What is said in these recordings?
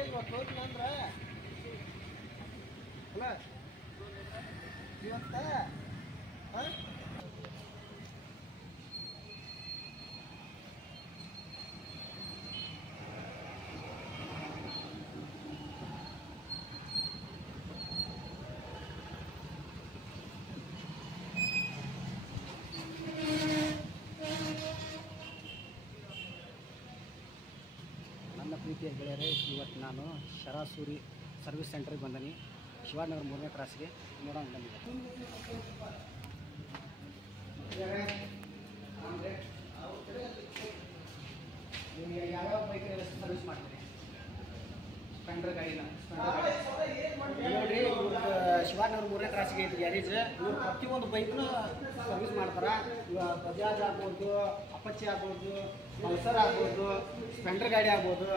ಇವತ್ತು ಹೋಗ್ನಂದ್ರ ಅಲ್ಲ ಇವತ್ತ ನನ್ನ ಪ್ರೀತಿಯ ಗೆಳೆಯರೇ, ಇವತ್ತು ನಾನು ಶರಾಸೂರಿ ಸರ್ವಿಸ್ ಸೆಂಟ್ರಿಗೆ ಬಂದೀನಿ. ಶಿವಾನಗರ 3ನೇ ಕ್ರಾಸ್ಗೆ ನೋಡೋಣ ಬಂದಿದೆ. ಯಾವ್ಯಾವ ಬೈಕ್ ಸರ್ವಿಸ್ ಮಾಡ್ತೀರಿ? ಸ್ಪೆಂಡರ್ ಗಾಡಿನ ನೋಡಿರಿ, ಶಿವಾನಗರ 3ನೇ ಕ್ರಾಸಿಗೆ ಐತಿ ಗ್ಯಾರೇಜ್. ಇವ್ರು ಪ್ರತಿಯೊಂದು ಬೈಕ್ನು ಸರ್ವಿಸ್ ಮಾಡ್ತಾರೆ. ಬಜಾಜ್ ಆಗ್ಬೋದು, ಅಪಚ್ಚಿ ಆಗ್ಬೋದು, ಪಲ್ಸರ್ ಆಗ್ಬೋದು, ಸ್ಪೆಂಡರ್ ಗಾಡಿ ಆಗ್ಬೋದು.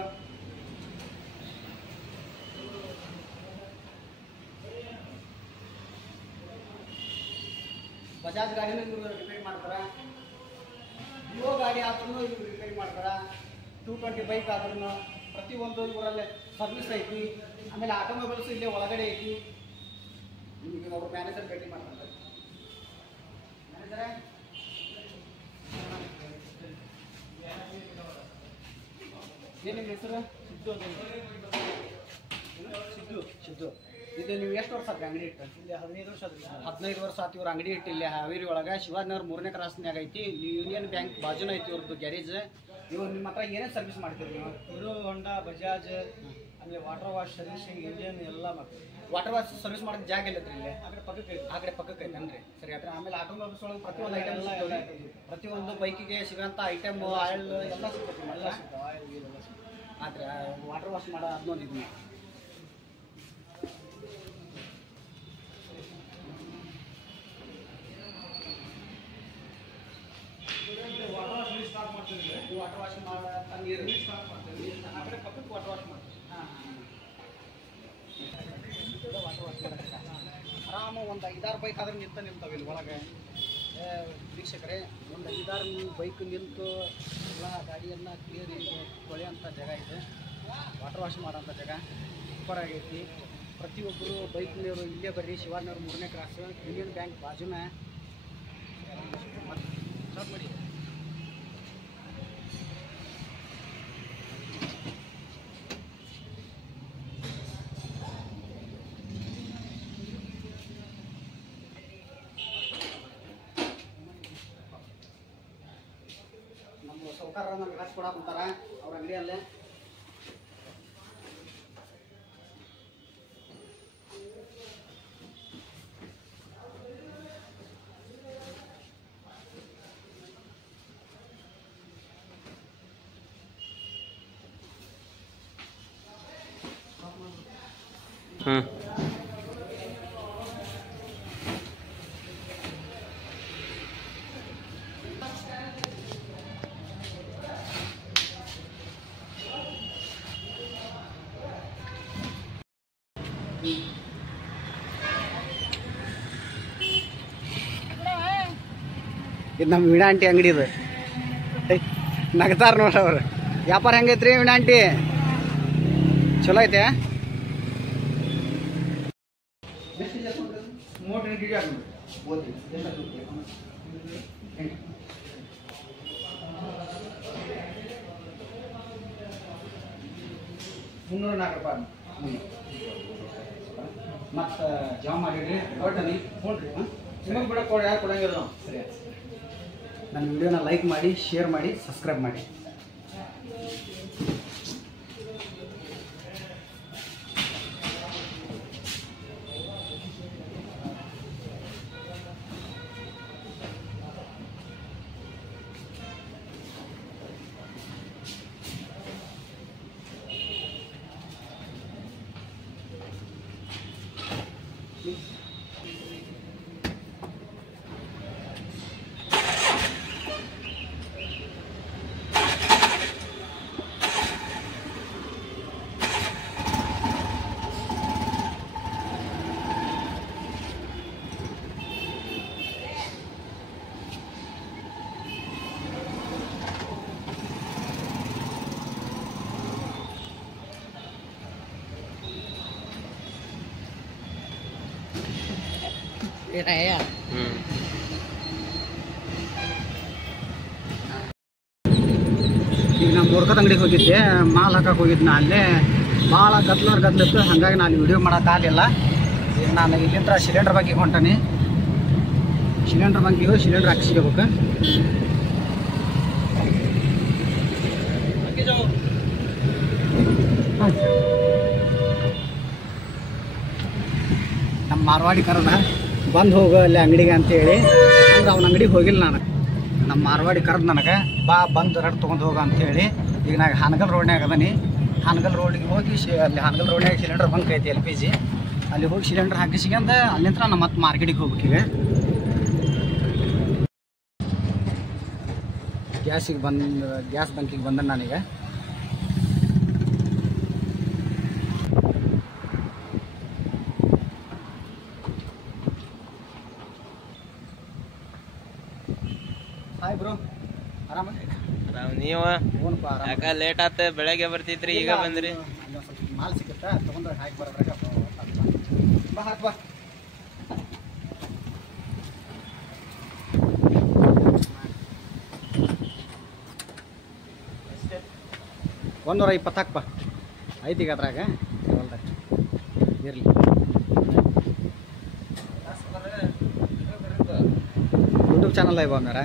ಬಜಾಜ್ ಗಾಡಿನೂ ಇವರು ರಿಪೇರ್ ಮಾಡ್ತಾರೆ. ಡಿಯೋ ಗಾಡಿ ಆದ್ರೂ ಇವರು ರಿಪೇರ್ ಮಾಡ್ತಾರೆ. 220 ಬೈಕ್ ಆದ್ರೂ ಪ್ರತಿಯೊಂದು ಇವರಲ್ಲೇ ಸರ್ವಿಸ್ ಐತಿ. ಆಮೇಲೆ ಆಟೋಮೊಬೈಲ್ಸ್ ಇಲ್ಲೇ ಒಳಗಡೆ ಐತಿ. ನಿಮಗೆ ಅವರು ಮ್ಯಾನೇಜರ್ ಭೇಟಿ ಮಾಡ್ತಾರೆ. ಮ್ಯಾನೇಜರೇ, ಏನು ನಿಮ್ಮ ಹೆಸರು? ಸಿದ್ದು. ಇದು ನೀವು ಎಷ್ಟು ವರ್ಷ ಆತ್ರಿ ಅಂಗಡಿ ಇಟ್ಟು? ಇಲ್ಲಿ 15 ವರ್ಷ ಆದ್ರಿ. 15 ವರ್ಷ ಆತು ಇವ್ರ ಅಂಗಡಿ ಇಟ್ಟು ಇಲ್ಲಿ ಹಾವೇರಿ ಒಳಗೆ ಶಿವಾನಗರ 3ನೇ ಕ್ರಾಸ್ನ್ಯಾಗ ಐತಿ. ಯೂನಿಯನ್ ಬ್ಯಾಂಕ್ ಬಾಜುನ ಐತಿ ಇವ್ರದ್ದು ಗ್ಯಾರೇಜ್. ಇವಾಗ ನಿಮ್ಮ ಹತ್ರ ಏನೇನು ಸರ್ವಿಸ್ ಮಾಡ್ತೀರಿ ನೀವು? ಹೀರೋ ಹೋಂಡಾ, ಬಜಾಜ್, ಆಮೇಲೆ ವಾಟರ್ ವಾಶ್ ಸರ್ವಿಸಿಂಗ್, ಇಂಜಿನ್ ಎಲ್ಲ ಮಾಡ್ತೀವಿ. ವಾಟರ್ ವಾಶ್ ಸರ್ವಿಸ್ ಮಾಡೋದು ಜಾಗ ಇಲ್ಲ ಇಲ್ಲಿ? ಆ ಕಡೆ ಪಕ್ಕಕ್ಕೆ ಐತನ್ರಿ. ಸರಿ ಆದ್ರೆ ಆಮೇಲೆ ಆಟೋಮೊಬೈಲ್ಸ್ ಒಳಗೆ ಪ್ರತಿಯೊಂದು ಐಟಮ್ ಎಲ್ಲ ಪ್ರತಿಯೊಂದು ಬೈಕಿಗೆ ಸಿಗೋಂಥ ಐಟಮ್ ಆಯಿಲ್ ಎಲ್ಲ ಸಿಗ್ತೈತಿ. ಎಲ್ಲ ಸಿಗ್ತಾವೆ, ಆಯಿಲ್ ಗೀಲ್ ಎಲ್ಲ ಸಿಗ್ತವೆ. ಆದರೆ ವಾಟರ್ ವಾಶ್ ಮಾಡೋ ಅದನ್ನೊಂದು ಇದನ್ನ ವಾಟರ್ ವಾಶ್ ಮಾಡೋ ನೀರು ಸ್ಟಾರ್ಟ್ ಮಾಡ್ತೀವಿ. ಆ ಕಡೆ ಪಕ್ಕಕ್ಕೆ ವಾಟರ್ ವಾಶ್ ಮಾಡ್ತೀವಿ. ವಾಟರ್ ವಾಶ್ ಮಾಡೋಕ್ಕೆ ಆರಾಮ ಒಂದು 5-6 ಬೈಕ್ ಆದ್ರೆ ನಿಲ್ತಾವೆ ಇಲ್ಲಿ ಒಳಗೆ. ವೀಕ್ಷಕರೇ, ಒಂದು 5-6 ಬೈಕ್ ನಿಂತು ಎಲ್ಲ ಗಾಡಿಯನ್ನು ಕ್ಲಿಯರ್ ತೊಳೆಯೋಂಥ ಜಾಗ ಇದೆ. ವಾಟರ್ ವಾಶ್ ಮಾಡೋಂಥ ಜಾಗ ಸೂಪರ್ ಆಗೈತಿ. ಪ್ರತಿಯೊಬ್ಬರು ಬೈಕ್ನವರು ಇಲ್ಲೇ ಬರ್ರಿ. ಶಿವಾನಗರ 3ನೇ ಕ್ರಾಸ್ ಯೂನಿಯನ್ ಬ್ಯಾಂಕ್ ಬಾಜುನ ಸ್ಟಾರ್ಟ್ ಮಾಡಿ. ನಮ್ಮ ಸೌಕಾರ ನಮ್ಗೆ ಹಚ್ಚಿ ಕೊಡಕ್ಕೆ ಕುಂತಾರ ಅವ್ರ ಅಂಗಡಿಯಲ್ಲೇ. ಇದು ನಮ್ಮ ವೀಣಾ ಆಂಟಿ ಅಂಗಡಿ. ಇದು ನಗ್ತಾರ ನೋಡ್ರಿ ಅವ್ರು. ವ್ಯಾಪಾರ ಹೆಂಗೈತ್ರಿ ವೀಣಾ ಆಂಟಿ? ಚಲೋ ಐತೆ? ₹304 ಮತ್ತು ಜಾಮ್ ಮಾಡಿರಿ. ಕೊಡ್ರಿ ನಿಮಗೆ ಬಿಡ ಕೊಡಿ, ಯಾರು ಕೊಡಂಗಿಲ್ಲ ನಾವು. ಸರಿ, ನನ್ನ ವಿಡಿಯೋನ ಲೈಕ್ ಮಾಡಿ, ಶೇರ್ ಮಾಡಿ, ಸಬ್ಸ್ಕ್ರೈಬ್ ಮಾಡಿ. ಈಗ ನಾ ಮೂರ್ಖದ ಅಂಗಡಿಗೆ ಹೋಗಿದ್ದೆ, ಮಾಲ್ ಹಾಕಕ್ಕೆ ಹೋಗಿದ್ದೆ. ನಾ ಅಲ್ಲೇ ಭಾಳ ಗದ್ಲಿತ್ತು, ಹಾಗಾಗಿ ನಾನು ವಿಡಿಯೋ ಮಾಡೋಕ್ಕಾಗಲಿಲ್ಲ. ಈಗ ನಾನು ಇಲ್ಲಿಂದ ಸಿಲಿಂಡರ್ ಬಗ್ಗೆ ಹೊಂಟನಿ. ಸಿಲಿಂಡರ್ ಬಂಕಿಗೆ ಹೋಗಿ ಸಿಲಿಂಡರ್ ಹಾಕಿಸ್ಕೋಬೇಕು. ನಮ್ಮ ಮಾರ್ವಾಡಿ ಕರೆದ ಬಂದು ಹೋಗು ಅಲ್ಲಿ ಅಂಗಡಿಗೆ ಅಂತೇಳಿ. ಅಂದ್ರೆ ಅವ್ನ ಅಂಗಡಿಗೆ ಹೋಗಿಲ್ಲ ನಾನು. ನಮ್ಮ ಮಾರ್ವಾಡಿ ಕರೆದು ನನಗೆ ಬಾ ಬಂದು ರೆಡ್ ತೊಗೊಂಡು ಹೋಗು ಅಂತೇಳಿ. ಈಗ ನಾನು ಹಾನಗಲ್ ರೋಡ್ನಾಗ ಅದನಿ. ಹಾನಗಲ್ ರೋಡಿಗೆ ಹೋಗಿ ಅಲ್ಲಿ ಹಾನಗಲ್ ರೋಡ್ನಾಗ ಸಿಲಿಂಡರ್ ಬಂಕ್ ಐತಿ LPG. ಅಲ್ಲಿ ಹೋಗಿ ಸಿಲಿಂಡರ್ ಹಾಕಿಸ್ಕೊಂಡ ಅಲ್ಲಿಂದ ನಾನು ಮತ್ತೆ ಮಾರ್ಕೆಟಿಗೆ ಹೋಗ್ಬೇಕೀಗ. ಗ್ಯಾಸ್ ಬಂಕಿಗೆ ಬಂದೆ ನಾನೀಗ. ಹಾಯ್ ಬ್ರೋ, ಆರಾಮ? ನೀವು ಯಾಕ ಲೇಟ್ ಆತ? ಬೆಳಗ್ಗೆ ಬರ್ತಿದ್ರಿ, ಈಗ ಬಂದ್ರಿ. ಮಾಲ್ ಸಿಗುತ್ತಾ ತಗೊಂಡ್ರೆ ಹಾಕಿ ಬರೋದ್ರಾಗ ಬಾ ಹಾಕಿ ಬಾ. $120 ಹಾಕ್ಪ ಐತಿಗ ಅದ್ರಾಗ ಇರಲಿ. ಯೂಟ್ಯೂಬ್ ಚಾನಲ್ ಇವ ಮೇರ